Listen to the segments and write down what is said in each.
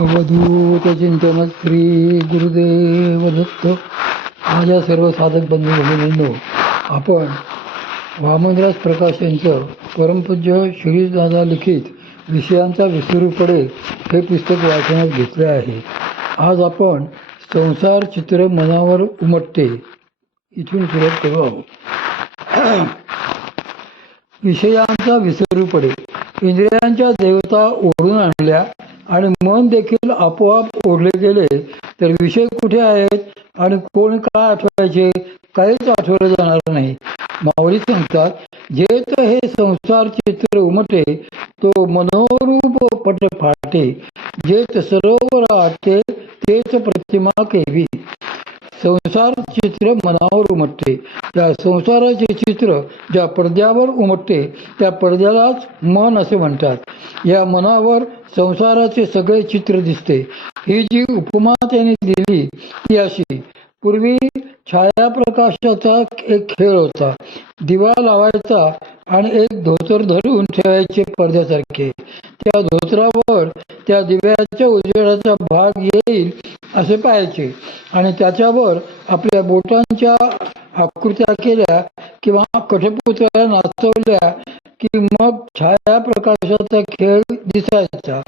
अवधूत चिंतन श्री गुरुदेव दत्त. माझ्या सर्व साधक बंधू भगिनींनो, आपण वामनराज प्रकाश यांचं परमपूज्य श्रीदादा लिखित विषयांचा विसरू पडे हे पुस्तक वाचण्यात घेतले आहे. आज आपण संसार चित्र मनावर उमटते इथून सुरुवात करू आहोत. विषयांचा विसरू पडे. इंद्रियांच्या देवता ओढून आणल्या आणि मन देखील आपोआप ओढले गेले तर विषय कुठे आहेत आणि कोण काय आठवायचे, काहीच आठवले जाणार नाही. माऊली सांगतात, जेत हे संसार चित्र उमटे तो मनोरूप पट फाटे, जेत सरोवर आटे तेच प्रतिमा केवी. संसार चित्र मनावर उमटते. त्या संसाराचे चित्र ज्या पडद्यावर उमटते त्या पडद्यालाच मन असे म्हणतात. या मनावर संसाराचे सगळे चित्र दिसते. ही जी उपमा त्यांनी दिली ती अशी. पूर्वी छायाप्रकाशाचा एक खेळ होता. दिवा लावायचा आणि एक धोतर धरून ठेवायचे पडद्यासारखे. त्या धोतरावर त्या दिव्याच्या उजेडाचा भाग येईल असे पाहायचे आणि त्याच्यावर आपल्या बोटांच्या आकृत्या केल्या किंवा कठपुतळ्या नाचवल्या की मग छायाप्रकाशाचा खेळ दिसायचा.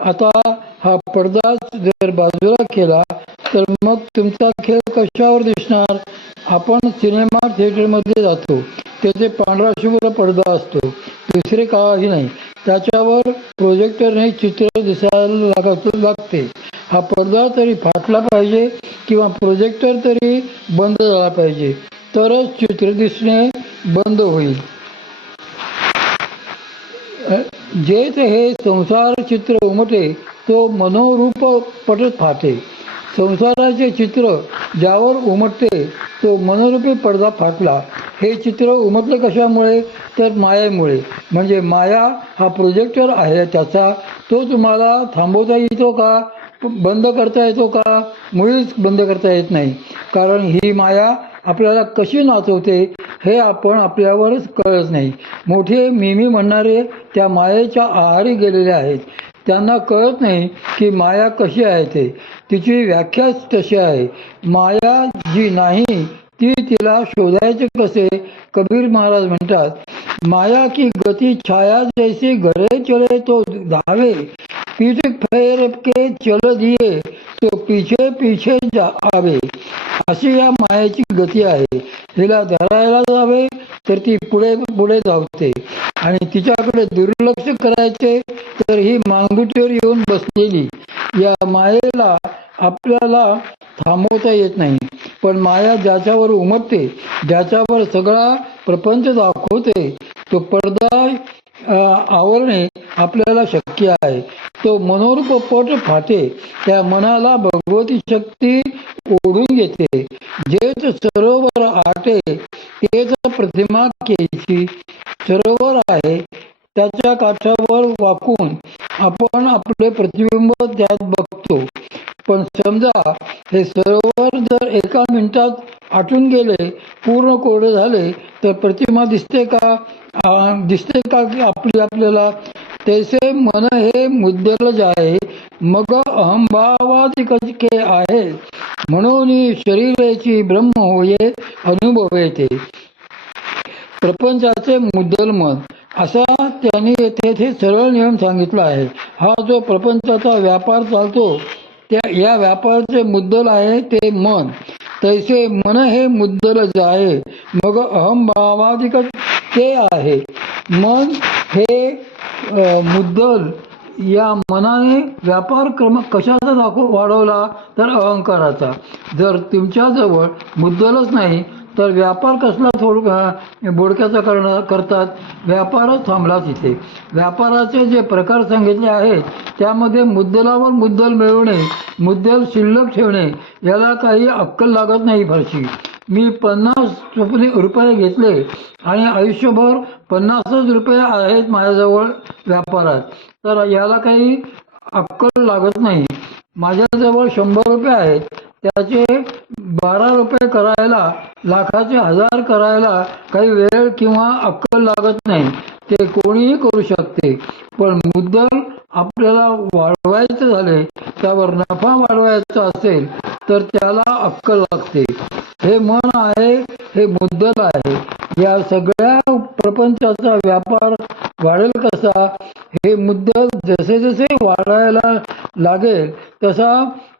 आता हा पडदाच जर बाजूला केला तर मग तुमचा खेळ कशावर दिसणार? आपण सिनेमा थिएटरमध्ये जातो, तेथे पांढरा शुभ्र पडदा असतो, दुसरे काही नाही. त्याच्यावर प्रोजेक्टरने चित्र दिसायला लागते. हा पडदा तरी फाटला पाहिजे किंवा प्रोजेक्टर तरी बंद झाला पाहिजे, तरच चित्र दिसणे बंद होईल. जेथ हे संसार चित्र उमटे तो मनोरूप पट फाटे. संसाराचे चित्र ज्यावर उमटते तो मनोरूपी पडदा फाटला. हे चित्र उमटले कशामुळे? तर मायेमुळे. म्हणजे माया हा प्रोजेक्टर आहे त्याचा. तो तुम्हाला थांबवता येतो का? बंद करता येतो का? मुळीच बंद करता येत नाही. कारण ही माया आपल्याला कशी नाचवते हे आपण आपल्यावरच कळत नाही. मोठे मिमी म्हणणारे त्या मायेच्या आहारी गेलेले आहेत. त्यांना कळत नाही की माया कशी आहे ते. तिची व्याख्याच तशी आहे. माया जी नाही ती तिला शोधायचे कसे? कबीर महाराज म्हणतात, माया की गती छाया जैसी घरे चले तो धावे, पीठ फेर के चल दिए तो पीछे पीछे आवे. अशी या मायेची गती आहे. हिला धरायला जावे तर ती पुढे पुढे धावते आणि तिच्याकडे दुर्लक्ष करायचे तर ही मांगुटीवर येऊन बसलेली. या मायेला आपल्याला थांबवता येत नाही. पण माया ज्याच्यावर उमटते, ज्याच्यावर सगळा प्रपंच दाखवते, तो पडदा आवरणे आपल्याला शक्य आहे. तो मनोरूप पट फाटे. त्या मनाला भगवती शक्ती ओढून घेते. जेच सरोवर आटे तेच प्रतिमा केची. सरोवर आहे, त्याच्या काठावर वाकून आपण आपले प्रतिबिंब त्यात बघतो. पण समजा हे सरोवर जर एका मिनिटात आटून गेले, पूर्ण कोरडे झाले तर प्रतिमा दिसते का? दिसते का की आपल्याला? तैसे मन हे मुद्दलच आहे, मग अहंभावाधिक के आहे, म्हणून शरीराची ब्रह्म होये अनुभव येते. प्रपंचाचे मुद्दल मन असा त्यांनी तेथे सरळ नियम सांगितला आहे. हा जो प्रपंचाचा व्यापार चालतो या व्यापाराचे मुद्दल आहे ते मन. तैसे मन हे मुद्दलच आहे, मग अहंभावाधिक ते आहे. मन हे मुद्दल. या मनाने व्यापार क्रम कशाचा वाढवला? तर अहंकाराचा. जर तुमच्याजवळ मुद्दलच नाही तर व्यापार कसला बोडक्याचा करतात? व्यापारच थांबला तिथे. व्यापाराचे जे प्रकार सांगितले आहेत त्यामध्ये मुद्दलावर मुद्दल मिळवणे, मुद्दल शिल्लक ठेवणे याला काही अक्कल लागत नाही फारशी. मी 50 रुपये घेतले आणि आयुष्यभर 50च रुपये आहेत माझ्याजवळ व्यापारात, तर याला काही अक्कल लागत नाही. माझ्याजवळ 100 रुपये आहेत, त्याचे 12 रुपये करायला, लाखाचे 1000 करायला काही वेळ किंवा अक्कल लागत नाही. ते कोणीही करू शकते. पण मुद्दल आपल्याला वाढवायचे झाले त्यावर नफा वाढवायचा असेल तर त्याला अक्कल लागते. हे मन आहे, हे मुद्दल आहे. या सगळ्या प्रपंचाचा व्यापार वाढेल कसा? हे मुद्दल जसे जसे वाढायला लागेल तसा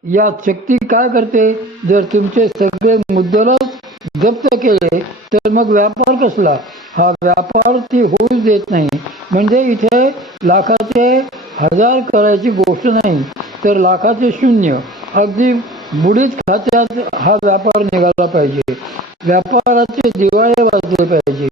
या शक्ती काय करते? जर तुमचे सगळे मुद्दलच जप्त केले तर मग व्यापार कसला? हा व्यापार ती होऊच देत नाही. म्हणजे इथे लाखाचे 1000 करायची गोष्ट नाही, तर लाखाचे 0 अगदी बुडीत खात्यात हा व्यापार निघाला पाहिजे. व्यापाराचे दिवाळे वाजले पाहिजे.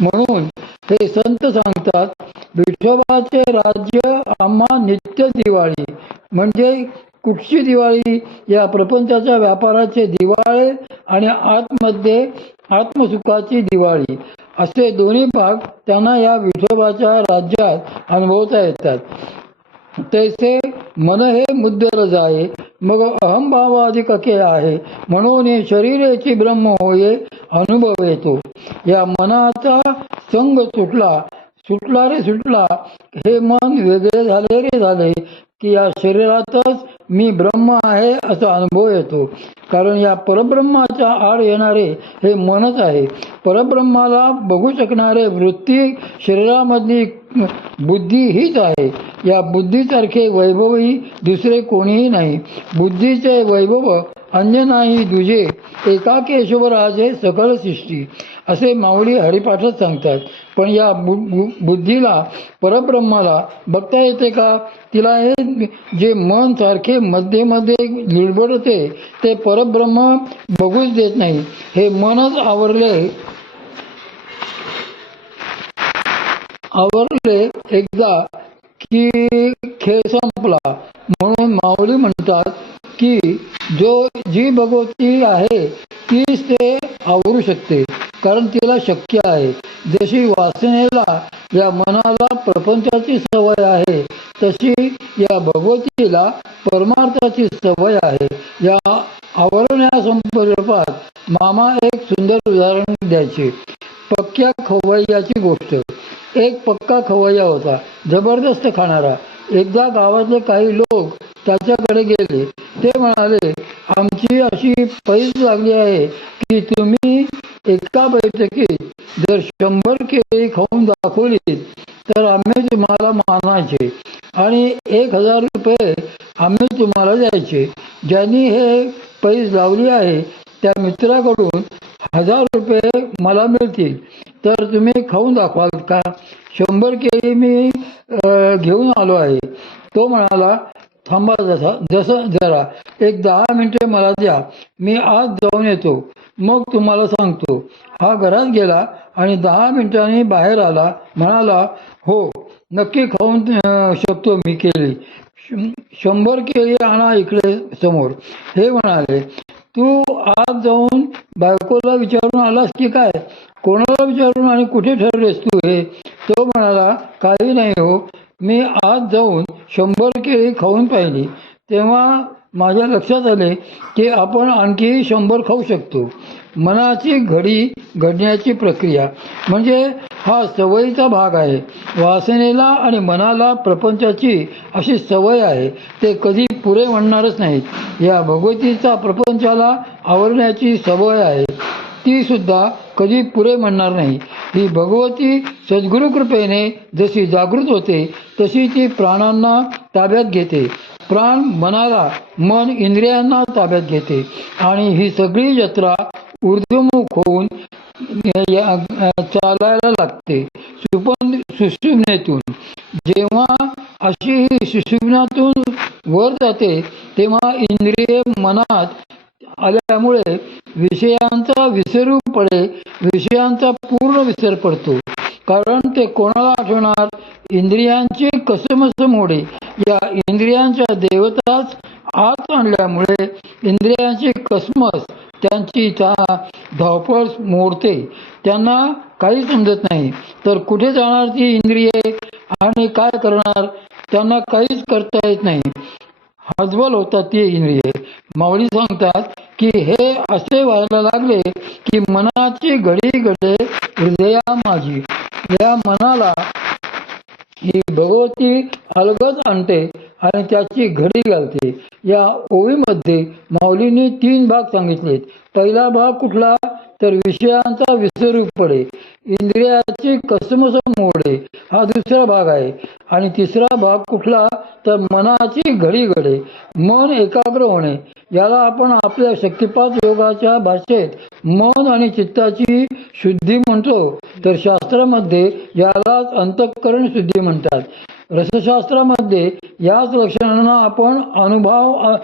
म्हणून हे संत सांगतात, विठोबाचे राज्य आम्हा नित्य दिवाळी. म्हणजे कुठची दिवाळी? या प्रपंचाच्या व्यापाराचे दिवाळे आणि आतमध्ये आत्मसुखाची दिवाळी, असे दोन्ही भाग त्यांना या विठोबाच्या राज्यात अनुभवता येतात. तैसे मन हे मुद्दल जाये, मग अहंभावाधिक आहे, म्हणून हे शरीरेची ब्रह्म होये अनुभव येतो. या मनाचा संग सुटला रे सुटला, हे मन वेगळे झाले रे झाले की या शरीरातच मी ब्रह्म आहे असा अनुभव येतो. कारण या परब्रह्माच्या आड येणारे हे मनच आहे. परब्रह्माला बघू शकणारे वृत्ती शरीरामधली बुद्धी हीच आहे. या बुद्धीसारखे वैभवही दुसरे कोणीही नाही. बुद्धीचे वैभव अन्य नाही दुजे, एका केशवराजे सकल सृष्टी, असे माऊली हरिपाठात सांगतात. पण या बुद्धीला परब्रह्माला बघता येते का? तिला हे जे मन सारखे मध्ये मध्ये लिडबडते ते परब्रह्म बघूच देत नाही. हे मनच आवरले एकदा की खेळ संपला. म्हणून माऊली म्हणतात की जी भगवती आहे तीच ते आवरू शकते, कारण तिला शक्य आहे. जशी वासनेला या मनाला प्रपंचाची सवय आहे, तशी या भगवतीला परमार्थाची सवय आहे. या आवरण्यासंदर्भात मामा एक सुंदर उदाहरण द्यायचे. पक्क्या खवय्याची गोष्ट. एक पक्का खवय्या होता, जबरदस्त खाणारा. एकदा गावातले काही लोक त्याच्याकडे गेले. ते म्हणाले, आमची अशी पैज लागली आहे की तुम्ही एका बैठकीत जर 100 केळी खाऊन दाखवली तर आम्ही तुम्हाला मानायचे आणि 1000 रुपये आम्ही तुम्हाला द्यायचे. ज्यांनी हे पैज लावली आहे त्या मित्राकडून 1000 रुपये मला मिळतील, तर तुम्ही खाऊन दाखवाल का? 100 केळी मी घेऊन आलो आहे. तो म्हणाला, थांबा जरा एक 10 मिनिटे मला द्या, मी आज जाऊन येतो, मग तुम्हाला सांगतो. हा घरात गेला आणि 10 मिनिटांनी बाहेर आला. म्हणाला, हो नक्की खाऊन शकतो मी केळी. 100 केळी आणा इकडे समोर. हे म्हणाले, तू आज जाऊन बायकोला विचारून आलास की काय? कोणाला विचारून आणि कुठे ठरलेस तू हे? तो म्हणाला, काही नाही हो, मी आज जाऊन 100 केळी खाऊन पाहिली. तेव्हा माझ्या लक्षात आले की आपण आणखी 100 खाऊ शकतो. मनाची घडण्याची प्रक्रिया म्हणजे हा सवयीचा भाग आहे. वासनेला आणि मनाला प्रपंचाची अशी सवय आहे, ते कधी पुरे म्हणणारच नाहीत. या भगवतीचा प्रपंचाला आवरण्याची सवय आहे, ती सुद्धा कधी पुरे म्हणणार नाही. ही भगवती सद्गुरु कृपेने जशी जागृत होते तशी ती प्राणांना ताब्यात घेते. प्राण मनाला, मन इंद्रियांना ताब्यात घेते आणि ही सगळी जत्रा ऊर्ध्वमुख होऊन चालायला लागते सुषुम्नेतून. जेव्हा अशी ही सुषुम्नातून वर जाते तेव्हा इंद्रिये मनात आल्यामुळे विषयांचा विषयांचा पूर्ण विसर पडतो. कारण ते कोणाला आठवणार? इंद्रियांची कसमस मोडे. या इंद्रियांच्या देवताच आत आणल्यामुळे इंद्रियांची कसमस त्यांची धावपळ मोडते. त्यांना काही समजत नाही. तर कुठे जाणार ती इंद्रिये आणि काय करणार? त्यांना काहीच करता येत नाही. हतबल होतात ती इंद्रिये. माऊली सांगतात की हे असे व्हायला लागले की मनाची घडी घडे हृदया माझी. या मनाला ही भगवती अलगद आणते आणि त्याची घडी घालते. या ओवीमध्ये माऊलींनी 3 भाग सांगितलेत. पहिला भाग कुठला तर विषयांचा विसरू पडे, इंद्रियाची कसमस मोडे, हा दुसरा भाग आहे. आणि तिसरा भाग कुठला तर मनाची घडी घडे, मन एकाग्र होणे. याला आपण आपल्या शक्तिपात योगाच्या भाषेत मन आणि चित्ताची शुद्धी म्हणतो, तर शास्त्रामध्ये यालाच अंतःकरण शुद्धी म्हणतात. रसशास्त्रामध्ये याच लक्षणांना आपण अनुभव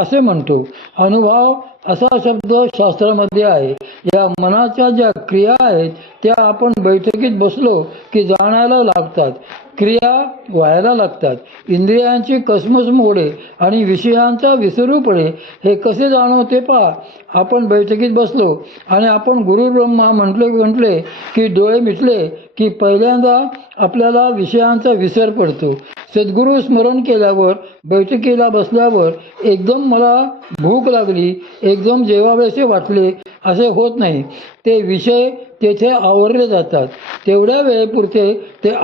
असे म्हणतो. अनुभव असा शब्द शास्त्रामध्ये आहे. या मनाच्या ज्या क्रिया आहेत त्या आपण बैठकीत बसलो की जाणायला लागतात, क्रिया व्हायला लागतात. इंद्रियांची कसमस मोडे आणि विषयांचा विसरू पडे, हे कसे जाणवते पहा. आपण बैठकीत बसलो आणि आपण गुरु ब्रह्मा म्हटले की डोळे मिटले की पहिल्यांदा आपल्याला विषयांचा विसर पडतो. सद्गुरू स्मरण केल्यावर, बैठकीला बसल्यावर एकदम मला भूक लागली, एकदम जेवावेसे वाटले असे होत नाही. ते विषय तेथे आवरले जातात. तेवढ्या वेळेपुरते ते